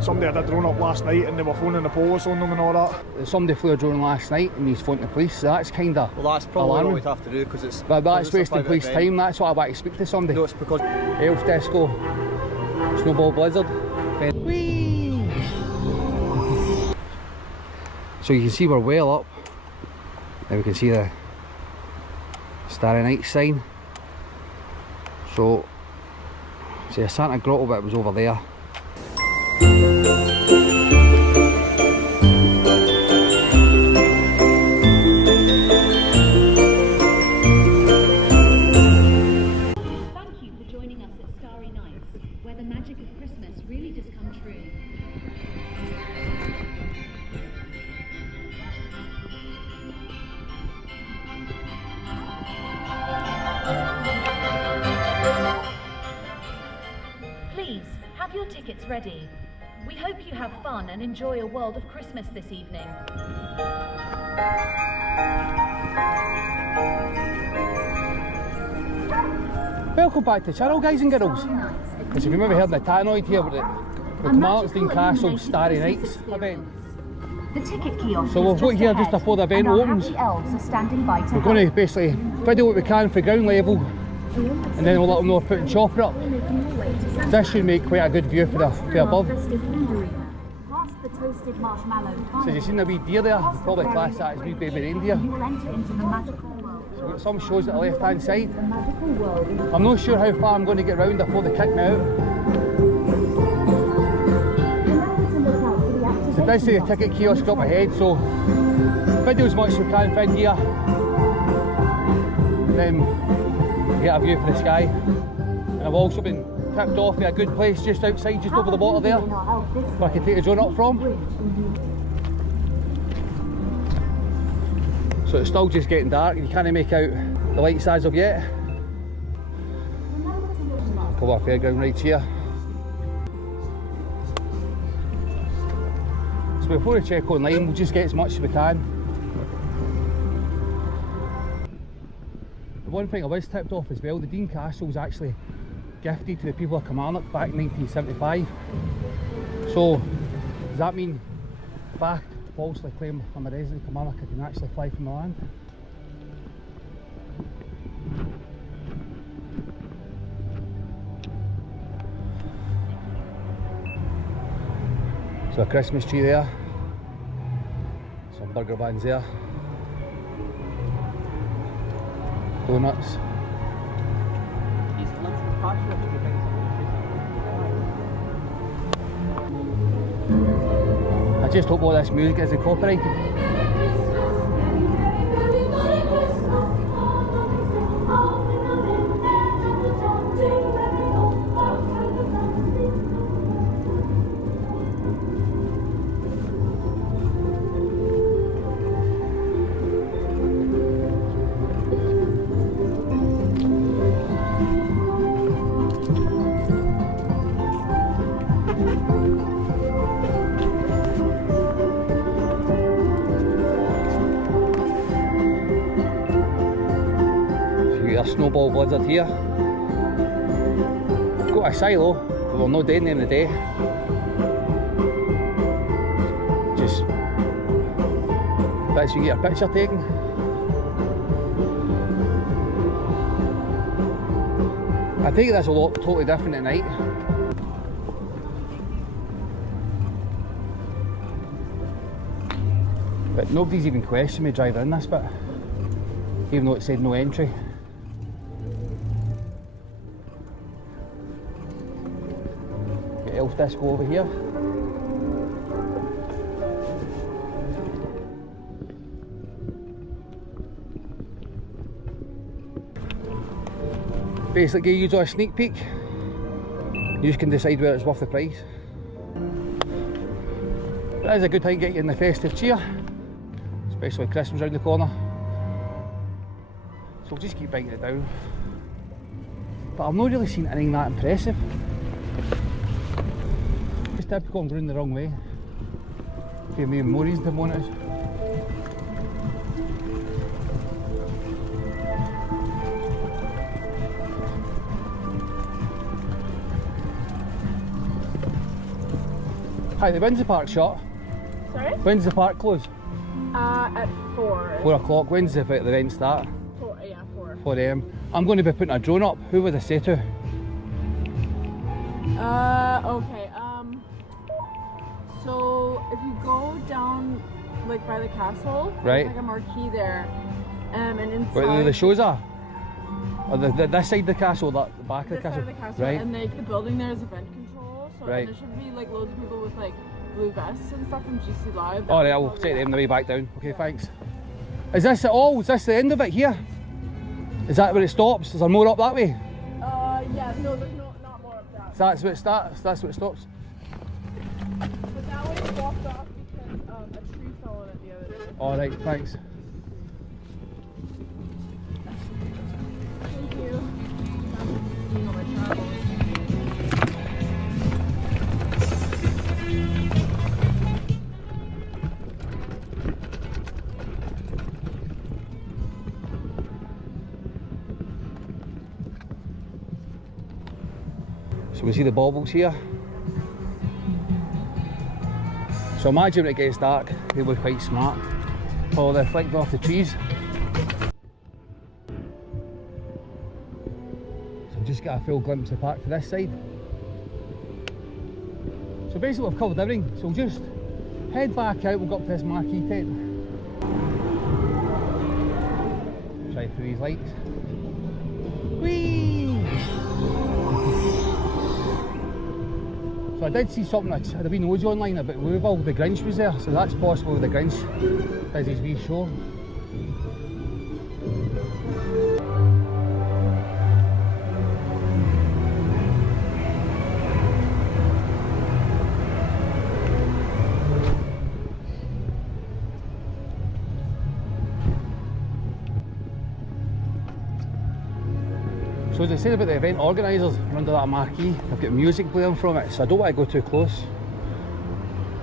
Somebody had a drone up last night and they were phoning the police on them and all that. Somebody flew a drone last night and he's phoning the police, so that's kind of well, that's probably alarming. what we'd have to do because it's... But that's wasting police time, that's what I want to speak to somebody. No, it's because... Elf Disco, Snowball Blizzard. Whee! So you can see we're well up. Now we can see the Starry Night sign. So, see a Santa Grotto, but it was over there. Thank you for joining us at Starry Nights, where the magic of Christmas really does come true. Please, have your tickets ready. We hope you have fun and enjoy a world of Christmas this evening. Welcome back to the channel, guys and girls. Because if you've maybe heard the tannoid here with the Marlton Castle Starry Nights event. The ticket kiosk So we've got here just before the event opens. We're going to basically video what we can for ground level and then we'll let them know we're putting chopper up. This should make quite a good view for above. So you've seen the wee deer there, we'll probably class that as wee baby reindeer. So we've got some shows at the left hand side. I'm not sure how far I'm going to get round before they kick me out. So it does say the ticket kiosk up ahead, so video as much as we can fit here. And then get a view for the sky. And I've also been tipped off at a good place just outside, just over the water there, where I can take a drone up from. So it's still just getting dark and you can't make out the lights as of yet. Couple of fairground rides here. So before we check online, we'll just get as much as we can. The one thing I was tipped off as well, the Dean Castle was actually gifted to the people of Kilmarnock back in 1975. So does that mean if I falsely claim I'm a resident of Kilmarnock, I can actually fly from the land? So a Christmas tree there, some burger vans there, donuts. I just hope all this music isn't copyrighted. Snowball Blizzard here. I've got a silo, but we're not doing them today. Just bits you get a picture taken. I think that's a lot totally different at night. But nobody's even questioned me driving in this bit, even though it said no entry. Elf Disco over here. Basically you do a sneak peek, you just can decide whether it's worth the price. That is a good time to get you in the festive cheer, especially with Christmas around the corner. So we'll just keep biting it down. But I've not really seen anything that impressive. It's typical I'm going the wrong way. Give me more reason to moan it. Hi, when's the park shut? Sorry? When's the park close? At 4. 4 o'clock. When's the event start? 4, yeah, 4. 4 AM. I'm going to be putting a drone up. Who would I say to? Okay, so if you go down, like, by the castle, Right. there's like a marquee there, and inside... Where the shows are? Or this side of the castle, the back of the this castle? side of the castle, Right. and like the building there is event control, so Right. and there should be like loads of people with like blue vests and stuff from GC Live. Alright, I will take them the way back down. Okay, thanks. Is this it all? Is this the end of it here? Is that where it stops? Is there more up that way? Yeah, no, there's not more of that. So that's where it starts? That's where it stops? But that one walked off because a tree fell on it the other day. Alright, thanks. Thank you. Doing all my travels. So we see the baubles here. So imagine when it gets dark, they look quite smart. Oh, they're reflecting off the trees. So just get a full glimpse of the park to this side. So basically we've covered everything. So we'll just head back out, we'll go up to this marquee tent. Try through these lights. Whee! So I did see something that had been loads online about Louisville, the Grinch was there, so that's possible the Grinch does his wee show. So as I said about the event organisers, under that marquee, they've got music playing from it, so I don't want to go too close.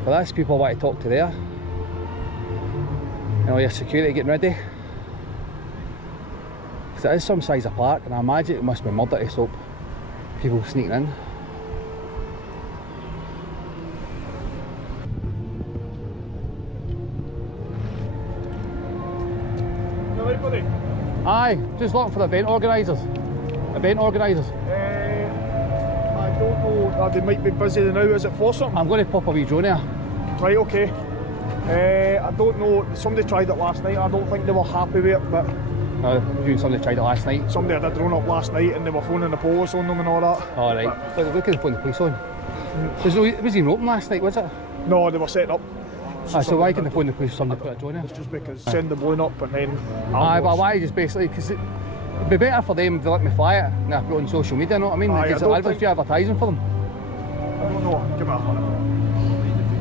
But that's people I want to talk to there. You know, your security getting ready. Because it is some size of park, and I imagine it must be murder to stop people sneaking in. You alright, buddy? Aye, just looking for the event organisers. Event organisers. I don't know, they might be busy now. Is it for something? I'm going to pop a wee drone here. Right, okay. I don't know, somebody tried it last night. I don't think they were happy with it, but Somebody tried it last night. somebody had a drone up last night and they were phoning the police on them and all that. Alright, look at the phone the police on. Was it even open last night, was it? No, they were setting up. So why can the phone the police somebody put a drone here? It's just because send the balloon up and then... Aye, but why just basically, because it'd be better for them if they let me fly it and I put it on social media, you know what I mean? Aye, Because I don't I'll do think- advertising for them. I don't know, give me a minute.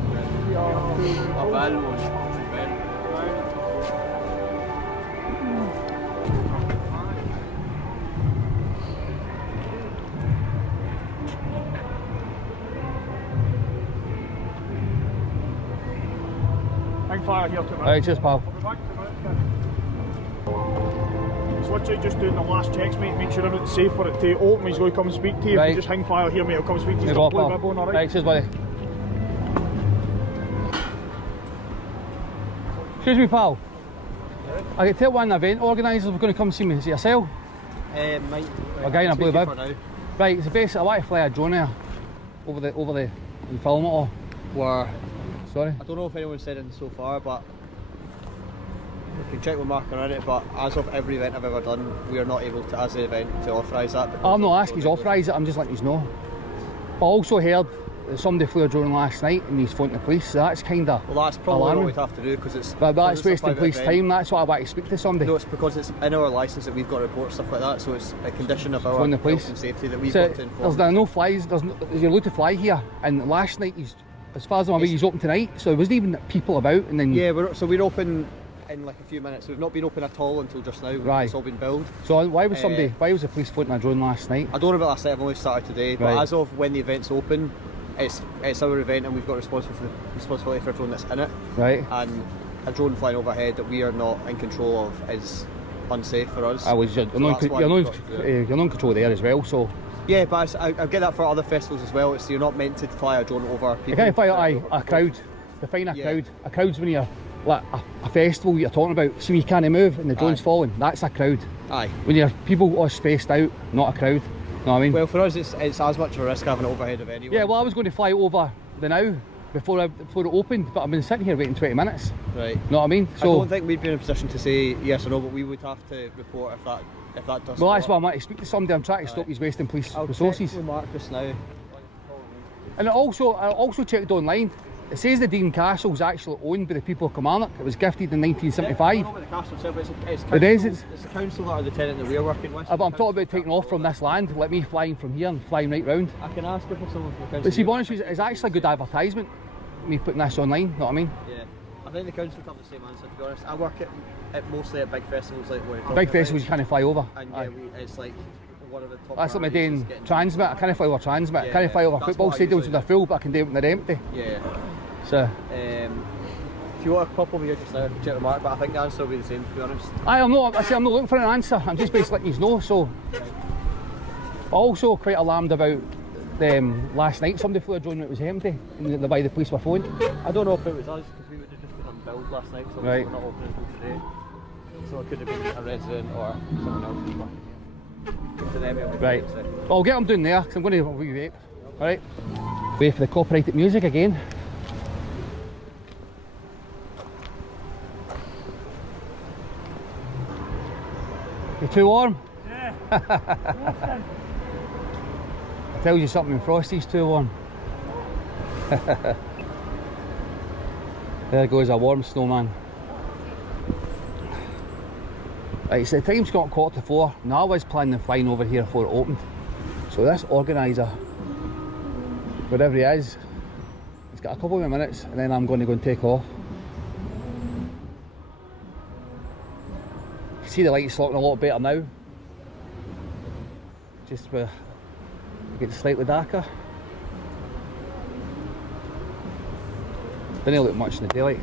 Hang fire here tonight. Alright, cheers pal. I'll be back tonight. He's literally just doing the last checks, mate, make sure everything's safe for it to open. He's going to come and speak to you. If Right. you just hang fire here, mate, he'll come and speak to you. Here Stop you go, blue pal. ribbon, alright? Right, cheers buddy. Excuse me pal. I can tell one of the event organisers was going to come see me. Is it yourself? Mate, A guy in a blue speaking bib. for now. Right, so basically I want to fly a drone here. Over the and film it all. Where Sorry. I don't know if anyone's said it so far, but we can check with Mark around it. But as of every event I've ever done, we are not able to, as the event, to authorise that. I'm not asking he's authorised it, I'm just letting you know. But I also heard that somebody flew a drone last night and he's phoning the police, so that's kind of Well, that's probably alarming. what we'd have to do because it's. But because that's it's a wasting private police event. time, that's why I want to speak to somebody. No, it's because it's in our licence that we've got to report stuff like that, so it's a condition of our Phone the health police. and safety that we've So got to there's inform. no flies, you're allowed to fly here, and last night as far as I'm aware he's open tonight, so there wasn't even people about, and then... Yeah, we're open in like a few minutes. We've not been open at all until just now. Right. It's all been billed. So why was the police floating a drone last night? I don't know about last night, I've only started today, but Right. as of when the event's open, it's our event and we've got responsibility for everyone that's in it. Right. And a drone flying overhead that we are not in control of is unsafe for us. I was, you're So not that's why we've got to do it. in control there as well, so Yeah, but I get that for other festivals as well. It's you're not meant to fly a drone over people. You can't fly a crowd. Define a crowd. A crowd's when you're like a festival you're talking about. See, you can't move and the drone's falling. That's a crowd. Aye. When you're people all spaced out, not a crowd. Know what I mean? Well, for us, it's as much of a risk having an overhead of anyone. Yeah. Well, I was going to fly over the now before it opened, but I've been sitting here waiting 20 minutes. Right. Know what I mean? So I don't think we'd be in a position to say yes or no, but we would have to report if that does. well, that's why I want to speak to somebody. I'm trying to stop these wasting police resources. Check with Mark just now. And I also checked online. It says the Dean Castle's actually owned by the people of Kilmarnock. It was gifted in 1975. I don't know about the castle itself, but it's The residents. It's the council that are the tenant that we're working with. But I'm talking about taking off from this land, like me flying from here and flying right round. I can ask if someone from the council. But see, to be honest with you, it's actually a good advertisement, me putting this online, know what I mean? Yeah. I think the council would have the same answer, to be honest. I work at mostly at big festivals like what Big festivals you can't fly over. And yeah, it's like one of the top. That's like my day in Transmit. I can't fly over Transmit. I can't Yeah, fly over that's football what I stadiums when usually they're full, but I can do it when they're empty. Yeah. So If you want a couple of here just now, check the mark, but I think the answer will be the same, to be honest. I'm not looking for an answer. I'm just basically letting you know. So also quite alarmed about last night. Somebody flew a drone that was empty, and the way the police were phoned. I don't know if it was us, because we would have just been on build last night, so Right. we're not opening until today. So it could have been a resident or someone else who's working here. To them, it'll be Right. fine, so. Well, I'll get them down there because I'm going to wait. Alright. Wait for the copyrighted music again. You too warm? Yeah. Tells you something, Frosty's too warm. There goes a warm snowman. Right, so the time's got 4:45. Now I was planning on flying over here before it opened. So this organiser, wherever he is, he's got a couple of minutes and then I'm going to go and take off. You see the lights looking a lot better now. Just where it gets slightly darker. Didn't look much in the daylight.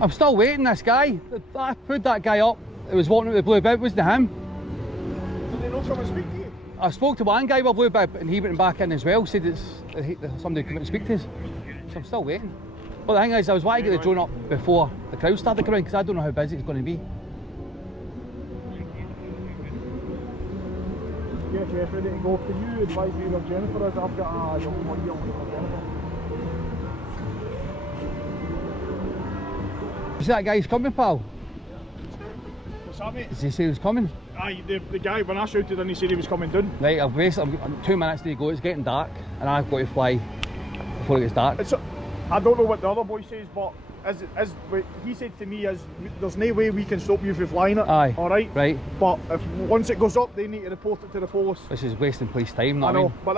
I'm still waiting, this guy. I put that guy up. It was walking with the blue bib, wasn't it him? Did they know someone speak to you? I spoke to one guy with a blue bib and he went back in as well, said it's somebody come in and speak to us. So I'm still waiting. Well, the thing is, I was wanting to get the drone up before the crowd started coming because I don't know how busy it's going to be. Yes, ready to go. Can you advise me where Jennifer is? I've got a young one here with Jennifer. You see that guy's coming, pal? What's that, mate? Does he say he was coming? Aye, the guy, when I shouted and he said he was coming down. Right, I've 2 minutes to go, it's getting dark and I've got to fly before it gets dark. I don't know what the other boy says, but what he said to me is there's no way we can stop you from flying it. Aye. Alright? Right. But once it goes up, they need to report it to the police. This is wasting police time, I not know, mean? but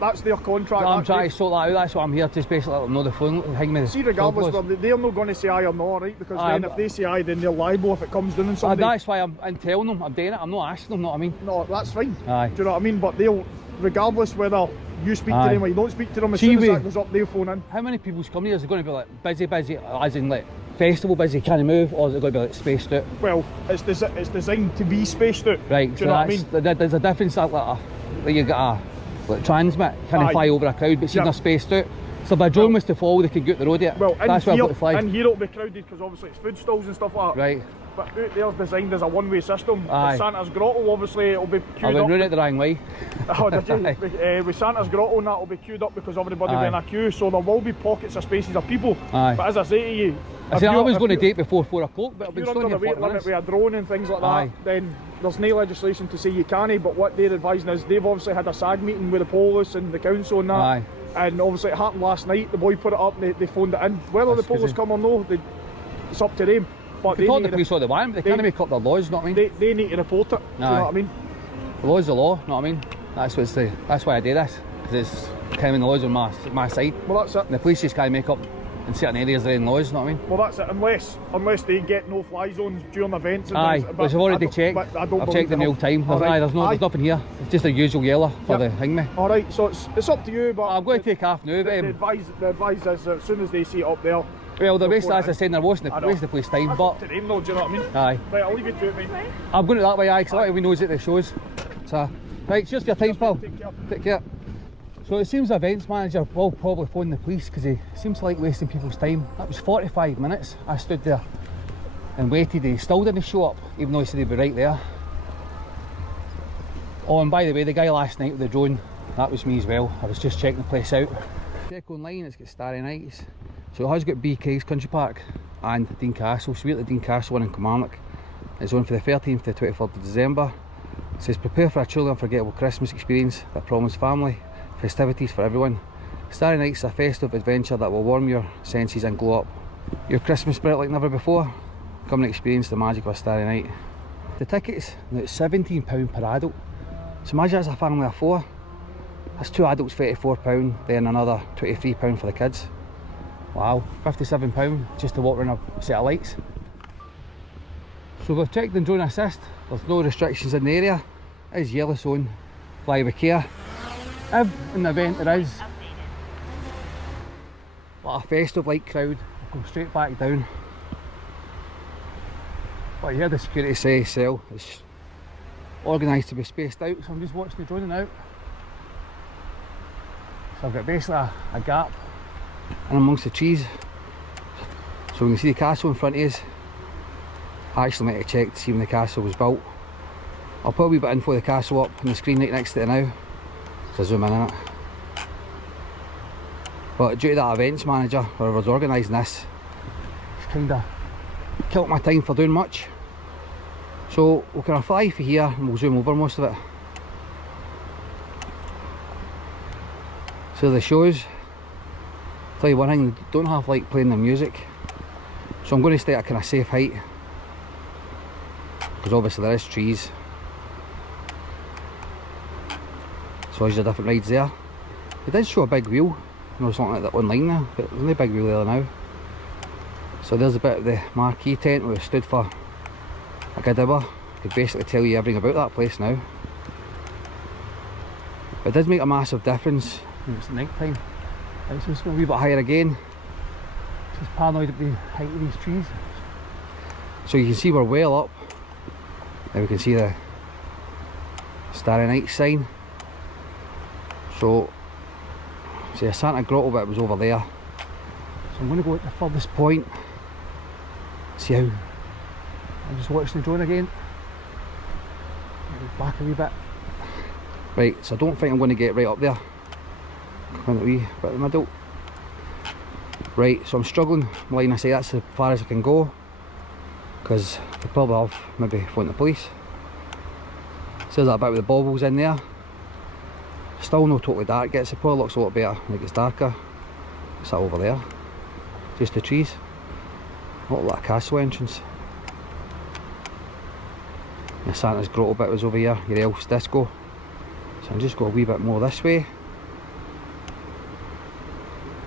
that's their contract. I'm trying to sort that out, that's why I'm here, just basically let them know the phone, hang me. See, regardless, they're not going to say aye or no, right? Because Aye, then if they say aye, then they're liable if it comes down on somebody. That's why I'm telling them, I'm doing it, I'm not asking them, know what I mean? No, that's fine. Aye. Do you know what I mean? But they'll, regardless whether you speak Aye. to them or you don't speak to them, as See, soon as we- that goes up, they'll phone in. How many people's coming here? Is it going to be like busy, as in like festival busy, can't move, or is it going to be like spaced out? Well, it's designed to be spaced out. Right, Do so you know what I mean? there's a difference like you got like Transmit, can't Aye. fly over a crowd, but see Yeah. they're spaced out. So if a drone was to fall, they could get the road yet. Well, that's where I've got to fly. in here it'll be crowded because obviously it's food stalls and stuff like that. Right. But out there's designed as a one-way system. Aye. With Santa's Grotto, obviously it'll be I queued went up. round it the wrong way. Oh, did you? Aye. With Santa's Grotto and that will be queued up because everybody will be Aye. in a queue, so there will be pockets of spaces of people. Aye. But as I say to you, I said I was going to date before 4 o'clock, but I've if been you're stood under here the weight 40 limit minutes. with a drone and things like that, Aye. then there's no legislation to say you can't. But what they're advising is they've obviously had a SAG meeting with the police and the council and that. Aye. And obviously it happened last night. The boy put it up and they phoned it in. Whether That's the police crazy. come or no, it's up to them. But They they thought need the police all they want, but they can't make up their laws, know what I mean? they need to report it. Do you Aye. know what I mean? The law's the law, know what I mean? That's why I do this, because it's kind of the laws on my side. Well, that's it. And the police just can't make up in certain areas their own laws, know what I mean? Well, that's it. Unless they get no fly zones during events. And Aye, things, which I've already I don't- checked. but I don't I've believe checked in they real have. time. All right. There's nothing here. It's just the usual yellow for Yep. the hang me. All right, so it's up to you. But I'm going to take off now, the but advice is as soon as they see it up there. well, the go waste, for it. as I said, they're wasting I know. the police time, That's but up to them, though. Do you know what I mean? aye. Right, I'll leave it to it, mate. I'm going to that way, aye, because that way we knows it the shows. So Right, cheers for your time, pal. Take care. Take care. So it seems the events manager will probably phone the police because he seems to like wasting people's time. That was 45 minutes I stood there and waited. He still didn't show up, even though he said he'd be right there. Oh, and by the way, the guy last night with the drone, that was me as well. I was just checking the place out. Check online, it's got Starry nights. So it has got B. Craig's Country Park and Dean Castle. So we're at the Dean Castle one in Kilmarnock. It's on for the 13th to the 24th of December. It says prepare for a truly unforgettable Christmas experience that promises family, festivities for everyone. Starry Nights is a festive adventure that will warm your senses and glow up your Christmas spirit like never before. Come and experience the magic of a Starry Night. The tickets, now it's £17 per adult. So imagine that's a family of 4. That's 2 adults, £34, then another £23 for the kids. Wow, £57 just to walk around a set of lights. So we've checked in drone assist, there's no restrictions in the area. It is yellow zone, fly with care. If in the event there is like a festive like crowd, we'll go straight back down. But here the security say cell is organised to be spaced out, so I'm just watching the drone out. So I've got basically a gap in amongst the trees, so we can see the castle in front of us. I actually might have checked to see when the castle was built. I'll put a wee bit of info of the castle up on the screen right next to it now, so zoom in on it. But due to that events manager, whoever's organising this, it's kinda killed my time for doing much. So we'll kind of fly for here and we'll zoom over most of it. So the shows, tell you one thing, they don't have like playing the music. So I'm going to stay at a kind of safe height, because obviously there is trees. So there's the different rides there. It did show a big wheel, you know, something like that online there, but there's no big wheel there now. So there's a bit of the marquee tent where it stood for a good hour. I could basically tell you everything about that place now. But it does make a massive difference when it's night time. It's just going a wee bit higher again. Just paranoid at the height of these trees. So you can see we're well up. Now we can see the Starry Night sign. So, see a Santa Grotto bit was over there. So I'm going to go at the furthest point. See how, I'm just watching the drone again. Back a wee bit. Right, so I don't think I'm going to get right up there. Come in a wee bit in the middle. Right, so I'm struggling. Line I say that's as far as I can go, because they probably have maybe phoned the police. Says that bit with the baubles in there. Still no totally dark yet, so it probably looks a lot better when it gets darker. What's that over there? Just the trees. Look like a castle entrance. The Santa's Grotto bit was over here, your elf's disco. So I'm just go a wee bit more this way.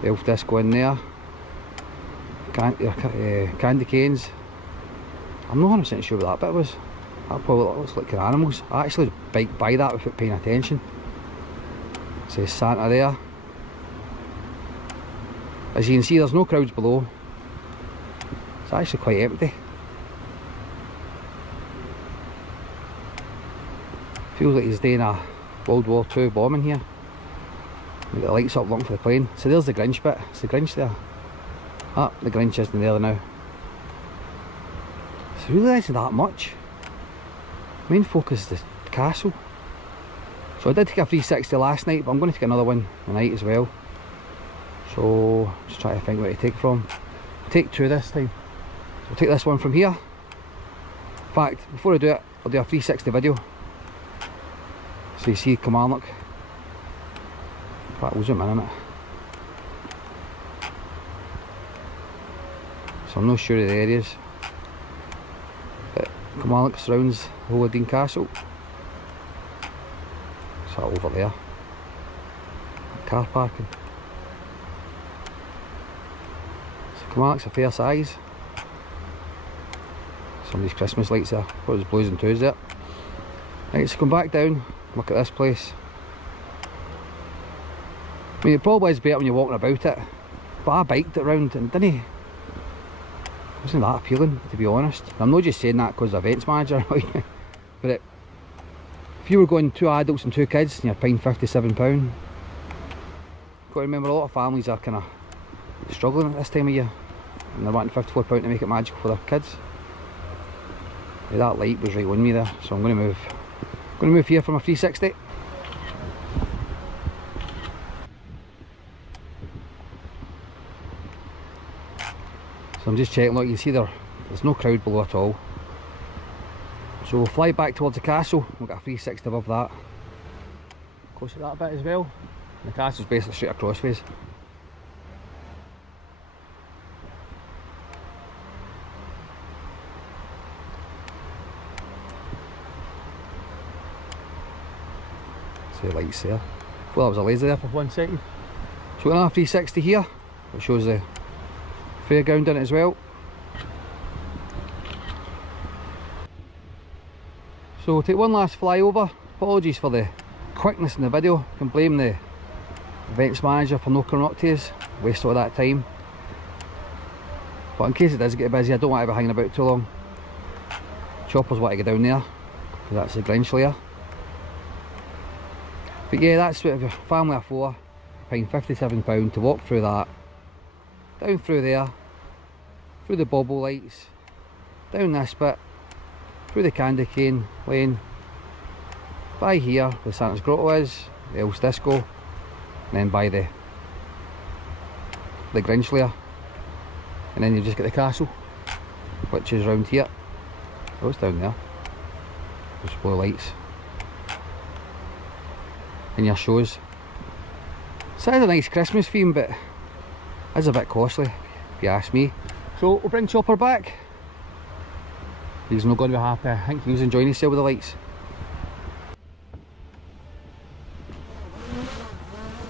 The elf disco in there. Candy canes. I'm not 100% sure what that bit was. That probably looks like animals. I actually bike by that without paying attention. It says Santa there. As you can see, there's no crowds below. It's actually quite empty. Feels like he's doing a World War II bombing here. With the lights up looking for the plane. So there's the Grinch bit. It's the Grinch there. Ah, the Grinch isn't there now. So really isn't that much. Main focus is the castle. So I did take a 360 last night, but I'm going to take another one tonight as well. So just try to think where to take from. I'll take 2 this time. So I'll take this one from here. In fact, before I do it, I'll do a 360 video. So you see Kilmarnock. In fact, we'll zoom in on it. So I'm not sure of the areas. But Kilmarnock surrounds the whole of Dean Castle. So over there. Car parking. So Kilmarnock's a fair size. Some of these Christmas lights there. What was blues and twos there. Right, so come back down, look at this place. I mean, it probably is better when you're walking about it, but I biked it round and it wasn't that appealing, to be honest. I'm not just saying that because the events manager, but it if you were going 2 adults and 2 kids and you're paying £57, got to remember a lot of families are kind of struggling at this time of year and they're wanting £54 to make it magical for their kids. Yeah, that light was right on me there, so I'm going to move here from a 360. So I'm just checking, look, you see there's no crowd below at all. So we'll fly back towards the castle, we've got a 360 above that. Close to that bit as well. The castle's basically straight across face. See the lights there. I thought that was a laser there for 1 second. So we're on a 360 here, which shows the fairground in it as well. So we'll take one last flyover. Apologies for the quickness in the video. You can blame the events manager for no coming up to us. Waste all that time. But in case it does get busy, I don't want to be hanging about too long. Choppers want to get down there, because that's the Grinch layer. But yeah, that's what, if you're a family of 4, paying £57 to walk through that, down through there, through the bobble lights, down this bit, through the candy cane lane, by here where Santa's grotto is, the Elves Disco, and then by the Grinch layer, and then you just get the castle, which is round here. Oh, it's down there. Just blue lights. And your shows. So it's a nice Christmas theme, but it's a bit costly, if you ask me. So we'll bring Chopper back. He's not going to be happy. I think he was enjoying himself with the lights.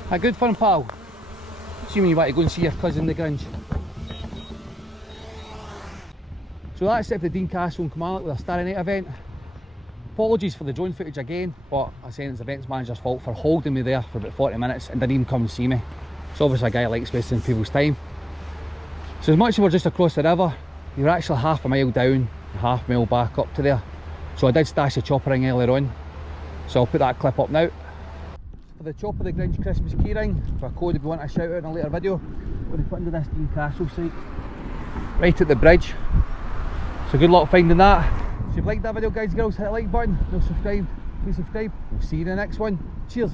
A good fun, pal. Assuming you want to go and see your cousin the Grinch. So that's it for the Dean Castle in Kilmarnock with a Starry Night event. Apologies for the drone footage again, but I say it's the events manager's fault for holding me there for about 40 minutes and didn't even come and see me. So obviously a guy likes wasting people's time. So as much as we're just across the river, you're actually half a mile down, half a mile back up to there. So I did stash a chopper ring earlier on, so I'll put that clip up now. For the Chopper the Grinch Christmas Keyring, for a code if you want a shout out in a later video, I'm going to put into this Dean Castle site, right at the bridge. So good luck finding that. If you've liked that video, guys and girls, hit the like button. If you're not subscribed, please subscribe. We'll see you in the next one. Cheers.